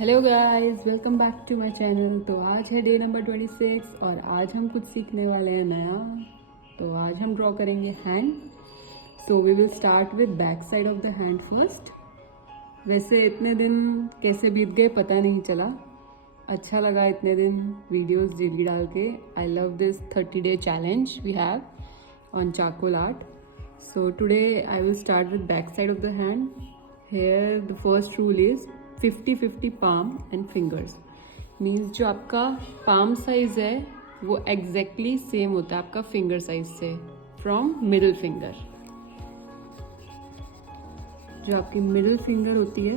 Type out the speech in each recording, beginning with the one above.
Hello guys, welcome back to my channel. तो आज है डे नंबर 26 और आज हम कुछ सीखने वाले हैं नया। तो आज हम ड्रॉ करेंगे hand. So we will start with back side of the hand first. वैसे इतने दिन कैसे बीत गए पता नहीं चला। अच्छा लगा इतने दिन वीडियोस डेली डाल के। I love this 30-day challenge we have on charcoal art. So today I will start with back side of the hand. Here the first rule is 50-50 palm and fingers. Means जो आपका palm size है वो exactly same होता है आपका finger size से, from middle finger. जो आपकी मिडिल फिंगर होती है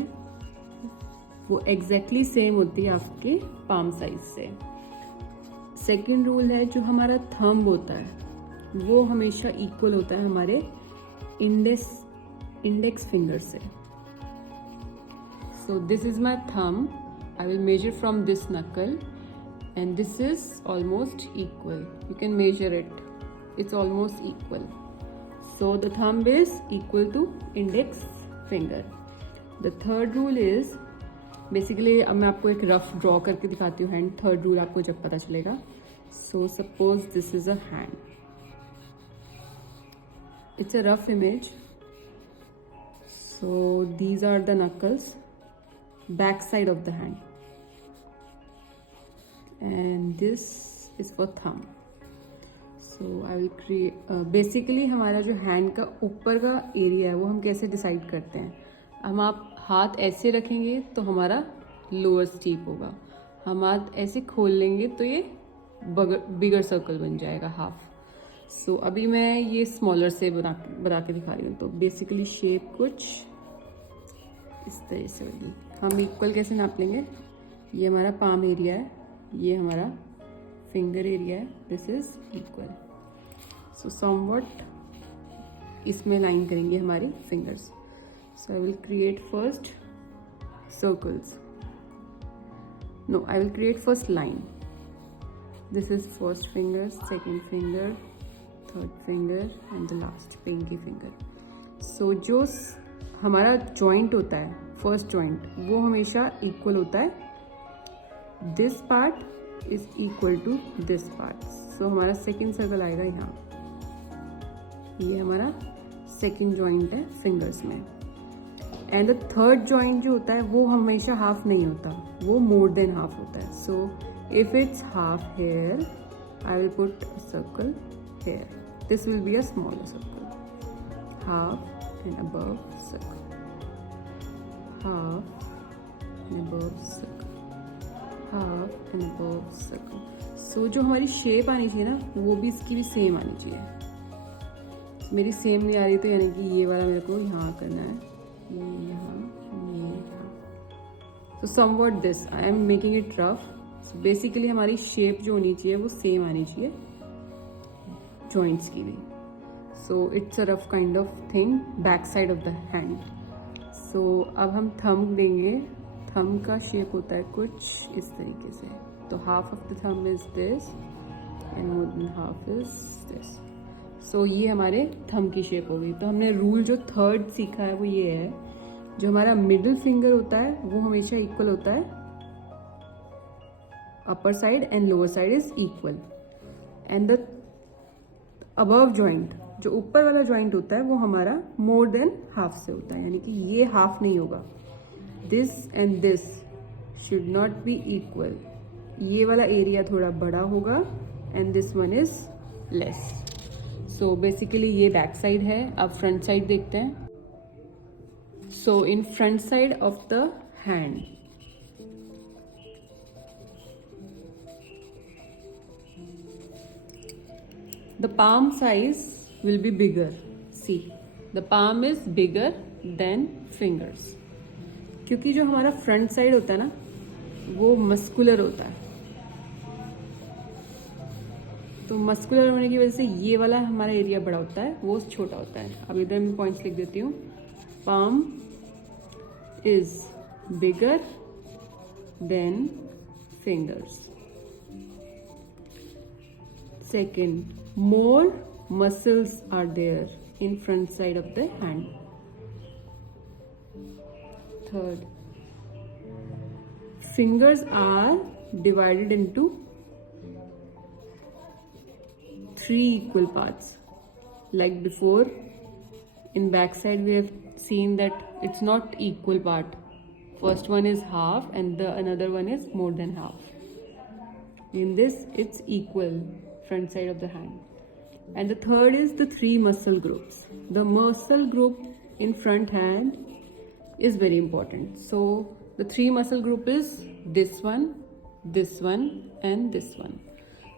वो एग्जैक्टली सेम होती है आपके पाम साइज से। सेकेंड रूल है जो हमारा थंब होता है वो हमेशा इक्वल होता है हमारे इंडेक्स फिंगर से। So this is my thumb. I will measure from this knuckle and this is almost equal. You can measure it. It's almost equal. So the thumb is equal to index finger. The third rule is basically अब मैं आपको एक rough draw करके दिखाती हूँ hand. Third rule आपको जब पता चलेगा। So suppose this is a hand. It's a rough image. So these are the knuckles. Back side of the hand and this is for thumb. So I will create basically हमारा जो हैंड का ऊपर का एरिया है वो हम कैसे डिसाइड करते हैं। हम आप हाथ ऐसे रखेंगे तो हमारा लोअर स्टीप होगा। हम हाथ ऐसे खोल लेंगे तो ये बिगर सर्कल बन जाएगा हाफ। सो अभी मैं ये स्मॉलर से बना के दिखा रही हूँ। तो बेसिकली शेप कुछ इस तरह से होगी। हम इक्वल कैसे नाप लेंगे। ये हमारा पाम एरिया है, ये हमारा फिंगर एरिया है, this is equal. So somewhat इसमें लाइन करेंगे हमारी fingers. So I will create first circles. No, I will create first line. This is first finger, second finger, third finger and the last pinky finger. So जो हमारा जॉइंट होता है first joint वो हमेशा equal होता है। This part is equal to this part. So हमारा second circle आएगा यहाँ। ये हमारा सेकेंड जॉइंट है फिंगर्स में। एंड द थर्ड जॉइंट जो होता है वो हमेशा हाफ नहीं होता, वो मोर देन हाफ होता है। So if it's half here I will put circle here. This will be a smaller circle. Half and above circle, half and above circle, half and above circle. So जो हमारी शेप आनी चाहिए ना वो भी इसकी भी सेम आनी चाहिए। मेरी सेम नहीं आ रही तो यानी कि ये वाला मेरे को यहाँ करना है, ये यहाँ, ये यहाँ। So somewhat this I am making it rough. So basically हमारी शेप जो होनी चाहिए वो सेम आनी चाहिए जॉइंट्स की भी। So it's a rough kind of thing back side of the hand. So अब हम thumb देंगे। thumb का शेप होता है कुछ इस तरीके से। तो half of the thumb is this and more than half is this. So ये हमारे thumb की शेप हो गई। तो हमने रूल जो थर्ड सीखा है वो ये है, जो हमारा मिडिल फिंगर होता है वो हमेशा इक्वल होता है, upper side and lower side is equal. And the above joint जो ऊपर वाला जॉइंट होता है वो हमारा मोर देन हाफ से होता है, यानी कि ये हाफ नहीं होगा। This and this should not be equal. ये वाला एरिया थोड़ा बड़ा होगा and this one is less. So basically ये बैक साइड है। अब फ्रंट साइड देखते हैं। So in front side of the hand the palm size will be bigger. See, the palm is bigger than fingers. क्योंकि जो हमारा front side होता है ना वो मस्कुलर होता है। तो मस्कुलर होने की वजह से ये वाला हमारा एरिया बड़ा होता है, वो छोटा होता है। अब इधर मैं पॉइंट्स लिख देती हूँ। palm is bigger than fingers. Second, more muscles are there in front side of the hand. Third, fingers are divided into 3 equal parts. Like before, in back side we have seen that it's not equal part. First one is half and the another one is more than half. In this, it's equal, front side of the hand. And the third is the 3 muscle groups. The muscle group in front hand is very important. So the 3 muscle group is this one, and this one.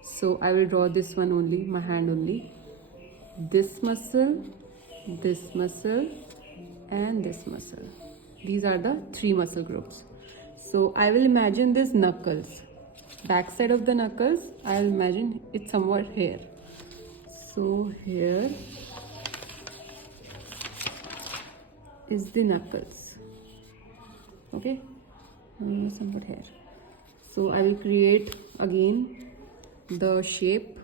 So I will draw this one only, my hand only. This muscle, and this muscle. These are the 3 muscle groups. So I will imagine this knuckles. Back side of the knuckles, I will imagine it somewhere here. So here is the knuckles. Okay, somewhat here. So I will create again the shape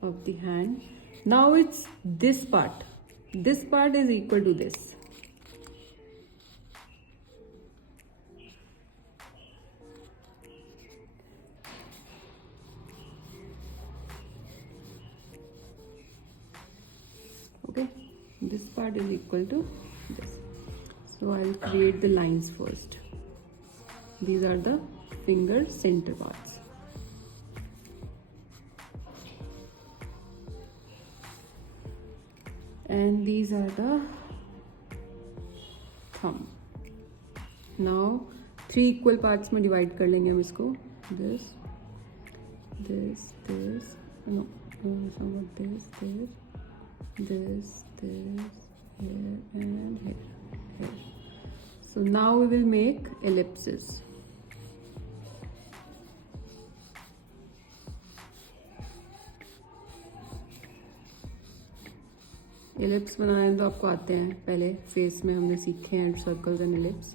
of the hand. Now it's this part. This part is equal to this. Okay, this part is equal to this. So I'll create the lines first. These are the finger center parts. And these are the thumb. Now 3 equal parts में divide कर लेंगे हम इसको. This, no, somewhat this, here and here. So now we will make ellipses. Ellipse बनाने तो आपको आते हैं, पहले फेस में हमने सीखे हैं सर्कल्स एंड एलिप्स.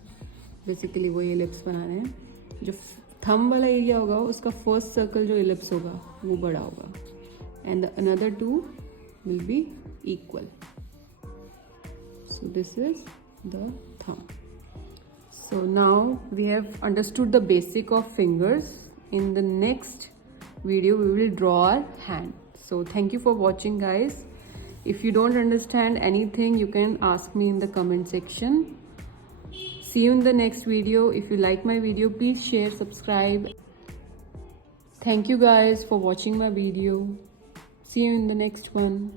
बेसिकली वही एलिप्स बनाने हैं. जो थंब वाला एरिया होगा उसका फर्स्ट सर्कल जो एलिप्स होगा वो बड़ा होगा and the another 2 will be equal. So this is the thumb. So now we have understood the basic of fingers. In the next video we will draw our hand. So thank you for watching, guys. If you don't understand anything, you can ask me in the comment section. See you in the next video. If you like my video, please share, subscribe. Thank you guys for watching my video. See you in the next one.